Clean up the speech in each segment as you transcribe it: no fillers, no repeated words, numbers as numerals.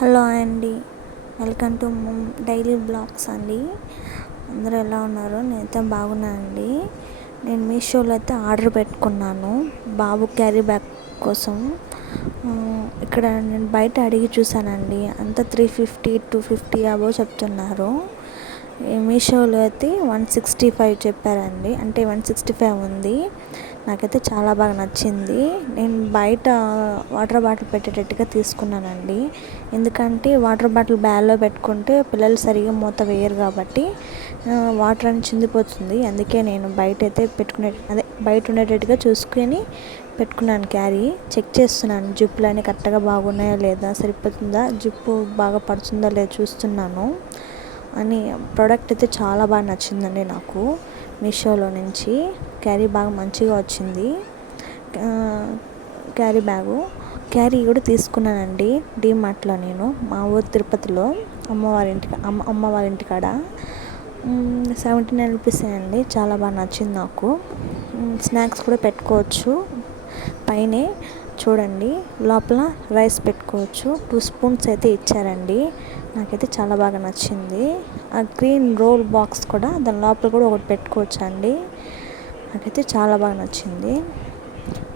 Hello అండి, welcome to daily blogs అండి. అందరూ ఎలా ఉన్నారు? నేనైతే బాగున్నానండి. నేను మీషోలో అయితే ఆర్డర్ పెట్టుకున్నాను బాబు క్యారీ బ్యాగ్ కోసం. ఇక్కడ నేను బయట అడిగి చూసానండి, అంతా 350 250 అబో చెప్తున్నారు. మీషోలో అయితే 165 చెప్పారండి, అంటే 165 ఉంది. నాకైతే చాలా బాగా నచ్చింది. నేను బయట వాటర్ బాటిల్ పెట్టేటట్టుగా తీసుకున్నానండి. ఎందుకంటే వాటర్ బాటిల్ బ్యాగ్లో పెట్టుకుంటే పిల్లలు సరిగా మూత వేయరు కాబట్టి వాటర్ అని చిందిపోతుంది. అందుకే నేను బయట ఉండేటట్టుగా చూసుకొని పెట్టుకున్నాను. క్యారీ చెక్ చేస్తున్నాను, జిప్పులు అన్నీ కరెక్ట్గా బాగున్నాయా లేదా, సరిపోతుందా, జిప్పు బాగా పడుతుందా లేదా చూస్తున్నాను. ప్రోడక్ట్ అయితే చాలా బాగా నచ్చిందండి నాకు. మీషోలో నుంచి క్యారీ బాగా మంచిగా వచ్చింది. క్యారీ కూడా తీసుకున్నానండి డీమార్ట్లో. నేను మా ఊరు తిరుపతిలో అమ్మ వాళ్ళ ఇంటికాడ 79 రూపీస్ అండి. చాలా బాగా నచ్చింది నాకు. స్నాక్స్ కూడా పెట్టుకోవచ్చు. పైనే చూడండి, లోపల రైస్ పెట్టుకోవచ్చు. 2 స్పూన్స్ అయితే ఇచ్చారండి. నాకైతే చాలా బాగా నచ్చింది. ఆ గ్రీన్ రోల్ బాక్స్ కూడా దాని లోపల కూడా ఒకటి పెట్టుకోవచ్చు అండి. నాకైతే చాలా బాగా నచ్చింది.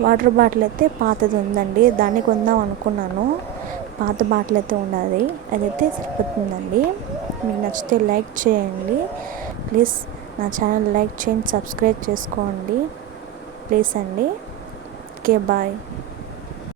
వాటర్ బాటిల్ అయితే పాతది ఉందండి, దాన్ని కొందాం అనుకున్నాను. పాత బాటిల్ అయితే ఉండాలి, అదైతే సరిపోతుందండి. మీకు నచ్చితే లైక్ చేయండి ప్లీజ్. నా ఛానల్ లైక్ చేయండి, సబ్స్క్రైబ్ చేసుకోండి ప్లీజ్ అండి. Okay, bye.